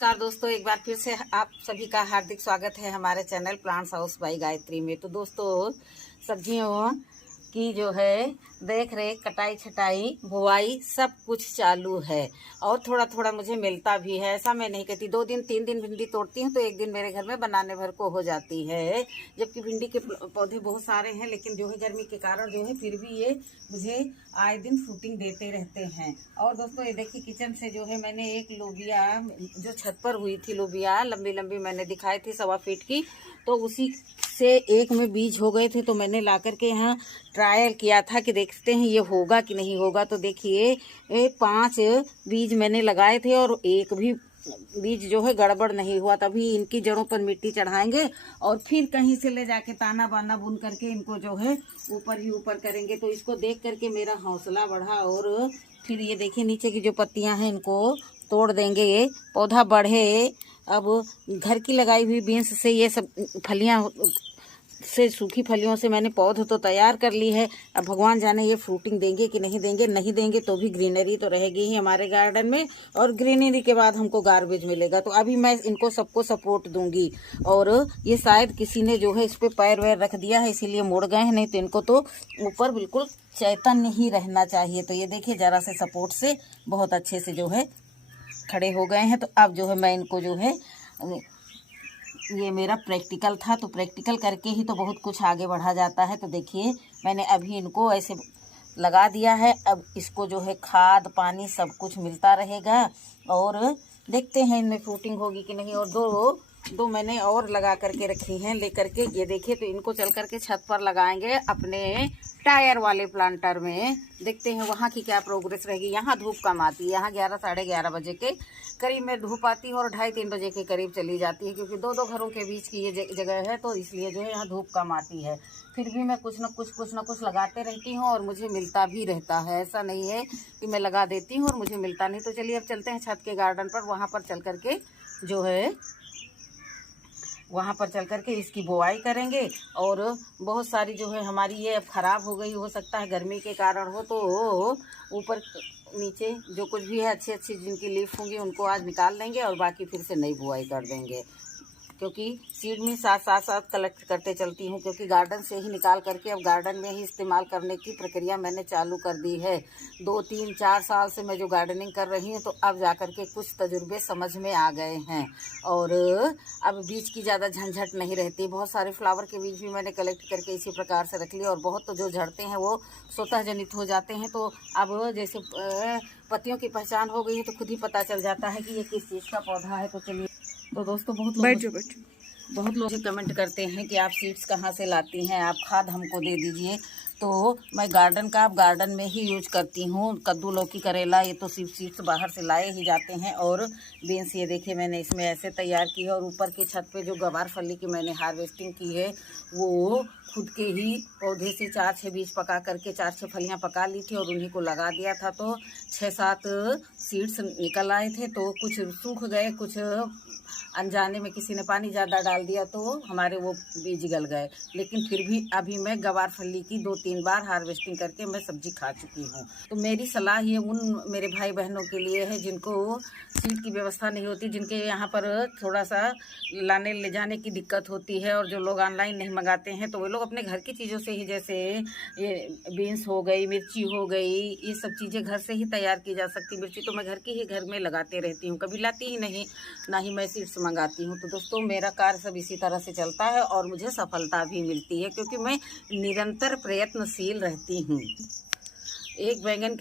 नमस्कार दोस्तों, एक बार फिर से आप सभी का हार्दिक स्वागत है हमारे channel plants house by Gayatri में। तो दोस्तों, सब्जियों की जो है देख रेख, कटाई छटाई, बुआई सब कुछ चालू है और थोड़ा थोड़ा मुझे मिलता भी है। ऐसा मैं नहीं कहती 2 दिन 3 दिन भिंडी तोड़ती हूँ तो एक दिन मेरे घर में बनाने भर को हो जाती है। जबकि भिंडी के पौधे बहुत सारे हैं, लेकिन जो है गर्मी के कारण जो है फिर भी ये मुझे आए दिन फ्रूटिंग देते रहते हैं। और दोस्तों, ये देखिए किचन से जो है मैंने एक लोबिया जो छत पर हुई थी, लोबिया लंबी लंबी मैंने दिखाई थी 1.25 फीट की, तो उसी से एक में बीज हो गए थे। तो मैंने ला करके यहाँ ट्रायल किया था कि देखते हैं ये होगा कि नहीं होगा। तो देखिए 5 बीज मैंने लगाए थे और एक भी बीज जो है गड़बड़ नहीं हुआ। तभी इनकी जड़ों पर मिट्टी चढ़ाएंगे और फिर कहीं से ले जाके ताना बाना बुन करके इनको जो है ऊपर ही ऊपर करेंगे। तो इसको देख करके मेरा हौसला बढ़ा और फिर ये देखिए नीचे की जो पत्तियां हैं इनको तोड़ देंगे, पौधा बढ़े। अब घर की लगाई हुई बीन्स से ये सब फलियां से, सूखी फलियों से मैंने पौध तो तैयार कर ली है। अब भगवान जाने ये फ्रूटिंग देंगे कि नहीं देंगे। नहीं देंगे तो भी ग्रीनरी तो रहेगी ही हमारे गार्डन में, और ग्रीनरी के बाद हमको गार्बेज मिलेगा। तो अभी मैं इनको सबको सपोर्ट दूंगी। और ये शायद किसी ने जो है इस पर पैर वैर रख दिया है, इसीलिए मुड़ गए हैं, नहीं तो इनको तो ऊपर बिल्कुल चैतन्य ही रहना चाहिए। तो ये देखिए जरा से सपोर्ट से बहुत अच्छे से जो है खड़े हो गए हैं। तो अब जो है मैं इनको जो है, ये मेरा प्रैक्टिकल था तो प्रैक्टिकल करके ही तो बहुत कुछ आगे बढ़ा जाता है। तो देखिए मैंने अभी इनको ऐसे लगा दिया है। अब इसको जो है खाद पानी सब कुछ मिलता रहेगा और देखते हैं इनमें फ्रूटिंग होगी कि नहीं। और दो मैंने और लगा करके रखी हैं लेकर के, ये देखिए। तो इनको चल करके छत पर लगाएंगे अपने टायर वाले प्लांटर में, देखते हैं वहाँ की क्या प्रोग्रेस रहेगी। यहाँ धूप कम आती है, यहाँ 11 साढ़े 11 बजे के करीब में धूप आती है और 2:30-3 बजे के करीब चली जाती है, क्योंकि दो घरों के बीच की ये जगह है, तो इसलिए जो है यहाँ धूप कम आती है। फिर भी मैं कुछ न कुछ लगाते रहती हूँ और मुझे मिलता भी रहता है। ऐसा नहीं है कि मैं लगा देती हूँ और मुझे मिलता नहीं। तो चलिए अब चलते हैं छत के गार्डन पर, वहाँ पर चल करके जो है वहाँ पर चल करके इसकी बुआई करेंगे। और बहुत सारी जो है हमारी ये अब ख़राब हो गई, हो सकता है गर्मी के कारण हो, तो ऊपर नीचे जो कुछ भी है अच्छी अच्छी जिनकी लीफ होंगी उनको आज निकाल लेंगे और बाकी फिर से नई बुआई कर देंगे। क्योंकि सीड में साथ कलेक्ट करते चलती हूँ, क्योंकि गार्डन से ही निकाल करके अब गार्डन में ही इस्तेमाल करने की प्रक्रिया मैंने चालू कर दी है। 2-3-4 साल से मैं जो गार्डनिंग कर रही हूँ, तो अब जा कर के कुछ तजुर्बे समझ में आ गए हैं और अब बीज की ज़्यादा झंझट नहीं रहती। बहुत सारे फ्लावर के बीज भी मैंने कलेक्ट करके इसी प्रकार से रख लिए और बहुत तो जो झड़ते हैं वो स्वतः जनित हो जाते हैं। तो अब जैसे पत्तियों की पहचान हो गई है तो खुद ही पता चल जाता है कि ये किस चीज़ का पौधा है। तो चलिए, तो दोस्तों बहुत लोग कमेंट करते हैं कि आप सीड्स कहाँ से लाती हैं, आप खाद हमको दे दीजिए। तो मैं गार्डन में ही यूज करती हूँ। कद्दू, लौकी, करेला, ये तो सिर्फ सीड्स बाहर से लाए ही जाते हैं। और बीन्स ये देखिए मैंने इसमें ऐसे तैयार की है। और ऊपर की छत पे जो गवार फली की मैंने हार्वेस्टिंग की है, वो खुद के ही पौधे से 4-6 बीज पका करके 4-6 फलियाँ पका ली थी और उन्हीं को लगा दिया था। तो 6-7 सीड्स निकल आए थे। तो कुछ सूख गए, कुछ अनजाने में किसी ने पानी ज़्यादा डाल दिया तो हमारे वो बीज गल गए। लेकिन फिर भी अभी मैं गवार फली की 2-3 बार हार्वेस्टिंग करके मैं सब्जी खा चुकी हूँ। तो मेरी सलाह ये उन मेरे भाई बहनों के लिए है जिनको सीड की व्यवस्था नहीं होती, जिनके यहाँ पर थोड़ा सा लाने ले जाने की दिक्कत होती है, और जो लोग ऑनलाइन नहीं मंगाते हैं, तो वो लोग अपने घर की चीज़ों से ही, जैसे ये बीन्स हो गई, मिर्ची हो गई, ये सब चीज़ें घर से ही तैयार की जा सकती। मिर्ची तो मैं घर की ही घर में लगाते रहती हूँ, कभी लाती ही नहीं, ना ही मैं सीड्स मंगाती हूँ। तो दोस्तों, मेरा कार्य सब इसी तरह से चलता है और मुझे सफलता भी मिलती है, क्योंकि मैं निरंतर प्रयत्नशील रहती हूँ। एक बैंगन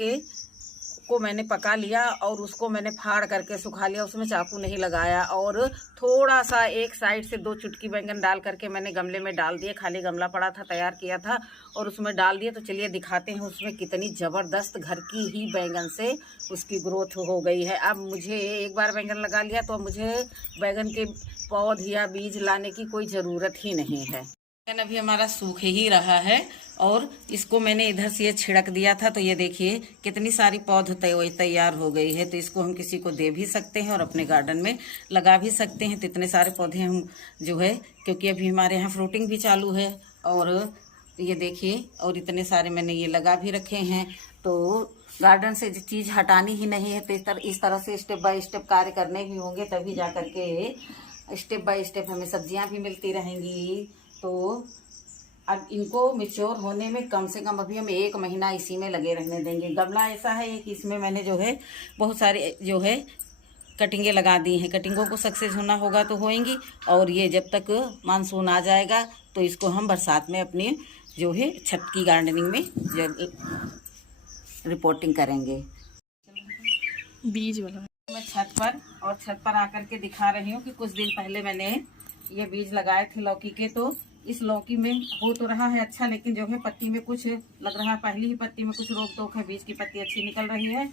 को मैंने पका लिया और उसको मैंने फाड़ करके सुखा लिया, उसमें चाकू नहीं लगाया, और थोड़ा सा एक साइड से 2 चुटकी बैंगन डाल करके मैंने गमले में डाल दिए। खाली गमला पड़ा था, तैयार किया था और उसमें डाल दिए। तो चलिए दिखाते हैं उसमें कितनी ज़बरदस्त घर की ही बैंगन से उसकी ग्रोथ हो गई है। अब मुझे एक बार बैंगन लगा लिया तो अब मुझे बैंगन के पौध या बीज लाने की कोई ज़रूरत ही नहीं है। बैंगन अभी हमारा सूख ही रहा है और इसको मैंने इधर से ये छिड़क दिया था। तो ये देखिए कितनी सारी पौध तैयार हो गई है। तो इसको हम किसी को दे भी सकते हैं और अपने गार्डन में लगा भी सकते हैं। तो इतने सारे पौधे हम जो है, क्योंकि अभी हमारे यहाँ फ्रूटिंग भी चालू है, और ये देखिए, और इतने सारे मैंने ये लगा भी रखे हैं। तो गार्डन से चीज हटानी ही नहीं है, तो इस तरह से स्टेप बाय स्टेप कार्य करने भी होंगे, तभी जा करके स्टेप बाय स्टेप हमें सब्जियां भी मिलती रहेंगी। तो अब इनको मैच्योर होने में कम से कम अभी हम 1 महीना इसी में लगे रहने देंगे। गमला ऐसा है कि इसमें मैंने जो है बहुत सारे जो है कटिंगें लगा दी हैं। कटिंगों को सक्सेस होना होगा तो होएंगी, और ये जब तक मानसून आ जाएगा तो इसको हम बरसात में अपनी जो है छत की गार्डनिंग में जो रिपोर्टिंग करेंगे। बीज वाला मैं छत पर आकर के दिखा रही हूँ कि कुछ दिन पहले मैंने ये बीज लगाए थे लौकी के। तो इस लौकी में हो तो रहा है अच्छा, लेकिन जो है पत्ती में कुछ लग रहा है, पहली ही पत्ती में कुछ रोक टोक है, बीज की पत्ती अच्छी निकल रही है।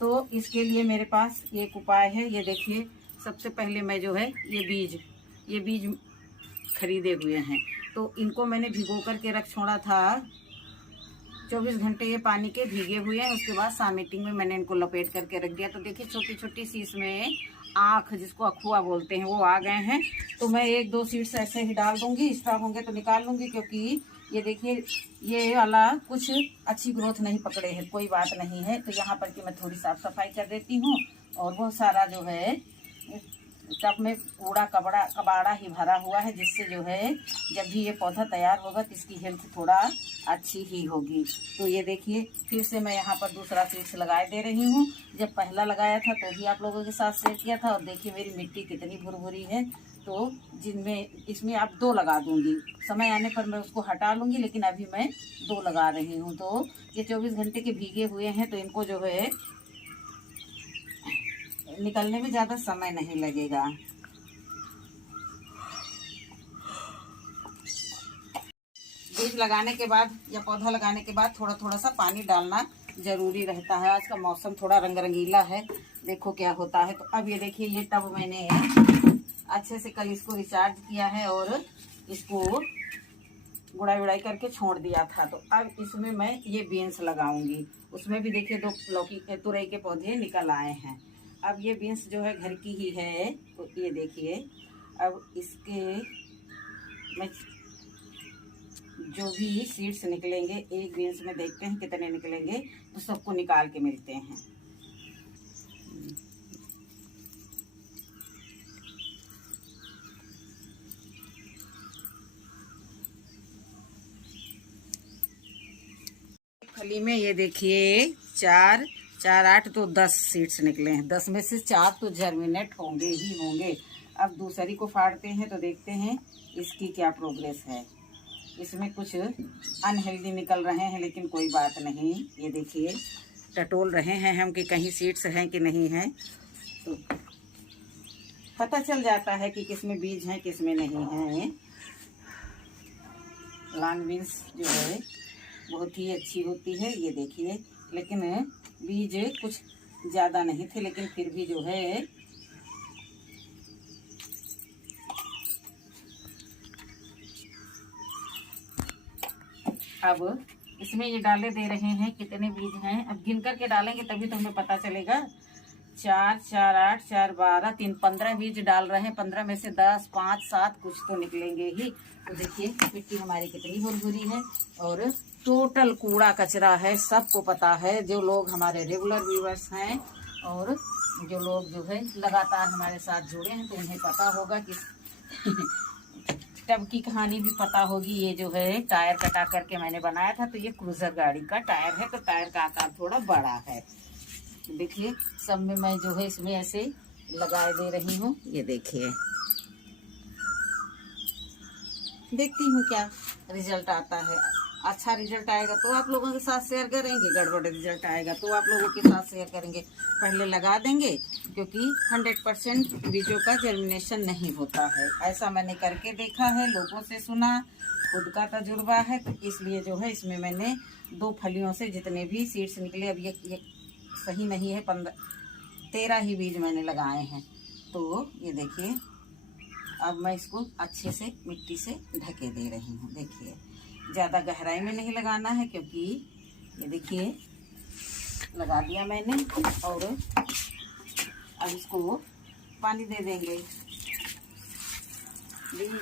तो इसके लिए मेरे पास एक उपाय है। ये देखिए, सबसे पहले मैं जो है ये बीज खरीदे हुए हैं, तो इनको मैंने भिगो करके रख छोड़ा था 24 घंटे। ये पानी के भीगे हुए हैं। उसके बाद सामिटिंग में मैंने इनको लपेट करके रख दिया। तो देखिए छोटी छोटी सी इसमें आँख, जिसको अखुआ बोलते हैं, वो आ गए हैं। तो मैं 1-2 सीड्स ऐसे ही डाल दूंगी, स्ट्रॉन्ग होंगे तो निकाल लूंगी, क्योंकि ये देखिए ये वाला कुछ अच्छी ग्रोथ नहीं पकड़े हैं। कोई बात नहीं है, तो यहाँ पर कि मैं थोड़ी साफ सफाई कर देती हूँ। और बहुत सारा जो है टब में कूड़ा कबाड़ा ही भरा हुआ है, जिससे जो है जब भी ये पौधा तैयार होगा तो इसकी हेल्थ थोड़ा अच्छी ही होगी। तो ये देखिए फिर से मैं यहाँ पर दूसरा सीड्स लगाए दे रही हूँ। जब पहला लगाया था तो भी आप लोगों के साथ शेयर किया था, और देखिए मेरी मिट्टी कितनी भुरभुरी है। तो इसमें आप 2 लगा दूंगी, समय आने पर मैं उसको हटा लूंगी, लेकिन अभी मैं 2 लगा रही हूँ। तो ये 24 घंटे के भीगे हुए हैं, तो इनको जो है निकलने में ज़्यादा समय नहीं लगेगा। बीज लगाने के बाद या पौधा लगाने के बाद थोड़ा थोड़ा सा पानी डालना ज़रूरी रहता है। आज का मौसम थोड़ा रंग रंगीला है, देखो क्या होता है। तो अब ये देखिए, ये टब मैंने अच्छे से कल इसको रिचार्ज किया है और इसको गुड़ाई वुड़ाई करके छोड़ दिया था। तो अब इसमें मैं ये बीन्स लगाऊंगी। उसमें भी देखिए 2 लौकी तुरई के पौधे निकल आए हैं। अब ये बीन्स जो है घर की ही है, तो ये देखिए अब इसके में जो भी सीड्स निकलेंगे, एक बीन्स में देखते हैं कितने निकलेंगे, तो सबको निकाल के मिलते हैं। फली में ये देखिए 4, 8 तो 10 सीड्स निकले हैं। 10 में से 4 तो जर्मिनेट होंगे ही होंगे। अब दूसरी को फाड़ते हैं तो देखते हैं इसकी क्या प्रोग्रेस है। इसमें कुछ अनहेल्दी निकल रहे हैं, लेकिन कोई बात नहीं। ये देखिए टटोल रहे हैं हम कि कहीं सीड्स हैं कि नहीं हैं, तो पता चल जाता है कि किसमें बीज हैं किसमें नहीं हैं। लॉन्ग बीन्स जो है बहुत ही अच्छी होती है, ये देखिए। लेकिन बीज कुछ ज़्यादा नहीं थे, लेकिन फिर भी जो है अब इसमें ये डाले दे रहे हैं कितने बीज हैं। अब गिन करके डालेंगे तभी तो हमें पता चलेगा। 4, 4, 8, 4, 12, 3, 15 बीज डाल रहे हैं। 15 में से 10, 5, 7 कुछ तो निकलेंगे ही। तो देखिए मिट्टी हमारी कितनी भुरभुरी है और टोटल कूड़ा कचरा है, सबको पता है। जो लोग हमारे रेगुलर व्यूअर्स हैं और जो लोग जो है लगातार हमारे साथ जुड़े हैं, तो उन्हें पता होगा कि टब की कहानी भी पता होगी। ये जो है टायर कटा करके मैंने बनाया था। तो ये क्रूजर गाड़ी का टायर है, तो टायर का आकार थोड़ा बड़ा है। देखिए सब में मैं जो है इसमें ऐसे लगाए दे रही हूँ। ये देखिए, देखती हूँ क्या रिजल्ट आता है। अच्छा रिजल्ट आएगा तो आप लोगों के साथ शेयर करेंगे, गड़बड़ रिजल्ट आएगा तो आप लोगों के साथ शेयर करेंगे। पहले लगा देंगे, क्योंकि 100% बीजों का जर्मिनेशन नहीं होता है। ऐसा मैंने करके देखा है, लोगों से सुना, खुद का तजुर्बा है। तो इसलिए जो है इसमें मैंने 2 फलियों से जितने भी सीड्स निकले, अब ये सही नहीं है, 13 ही बीज मैंने लगाए हैं। तो ये देखिए अब मैं इसको अच्छे से मिट्टी से ढके दे रही हूँ। देखिए ज़्यादा गहराई में नहीं लगाना है, क्योंकि ये देखिए लगा दिया मैंने। और अब इसको पानी दे देंगे। बीज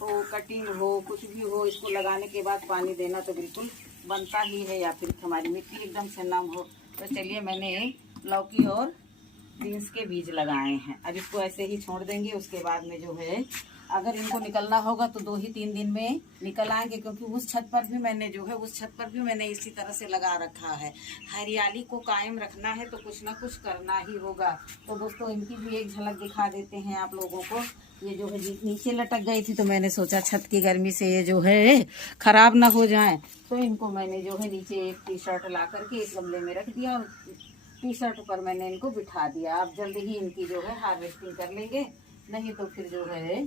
हो, कटिंग हो, कुछ भी हो, इसको लगाने के बाद पानी देना तो बिल्कुल बनता ही है। या फिर हमारी मिट्टी एकदम से नम हो तो चलिए मैंने लौकी और बीन्स के बीज लगाए हैं। अब इसको ऐसे ही छोड़ देंगे। उसके बाद में जो है अगर इनको निकलना होगा तो 2 ही 3 दिन में निकल आएंगे, क्योंकि उस छत पर भी मैंने इसी तरह से लगा रखा है। हरियाली को कायम रखना है तो कुछ ना कुछ करना ही होगा। तो दोस्तों इनकी भी एक झलक दिखा देते हैं आप लोगों को। ये जो है नीचे लटक गई थी तो मैंने सोचा छत की गर्मी से ये जो है खराब ना हो जाए, तो इनको मैंने जो है नीचे एक टी-शर्ट ला करके एक गमले में रख दिया और टी-शर्ट पर मैंने इनको बिठा दिया। अब जल्दी ही इनकी जो है हार्वेस्टिंग कर लेंगे, नहीं तो फिर जो है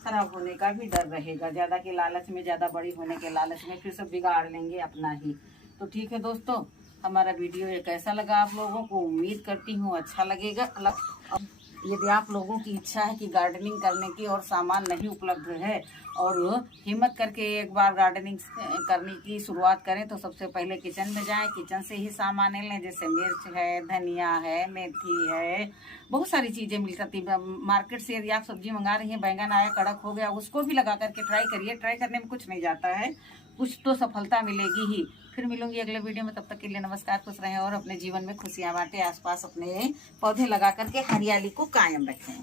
खराब होने का भी डर रहेगा। ज़्यादा के लालच में, ज़्यादा बड़ी होने के लालच में फिर सब बिगाड़ लेंगे अपना ही। तो ठीक है दोस्तों, हमारा वीडियो ये कैसा लगा आप लोगों को, उम्मीद करती हूँ अच्छा लगेगा। यदि आप लोगों की इच्छा है कि गार्डनिंग करने की और सामान नहीं उपलब्ध है और हिम्मत करके एक बार गार्डनिंग करने की शुरुआत करें, तो सबसे पहले किचन में जाएं, किचन से ही सामान लें। जैसे मिर्च है, धनिया है, मेथी है, बहुत सारी चीज़ें मिल सकती है मार्केट से। यदि आप सब्जी मंगा रही हैं, बैंगन आया कड़क हो गया, उसको भी लगा करके ट्राई करिए। ट्राई करने में कुछ नहीं जाता है, कुछ तो सफलता मिलेगी ही। फिर मिलूंगी अगले वीडियो में, तब तक के लिए नमस्कार, खुश रहें और अपने जीवन में खुशियां बांटें। आसपास अपने पौधे लगा करके हरियाली को कायम रखें।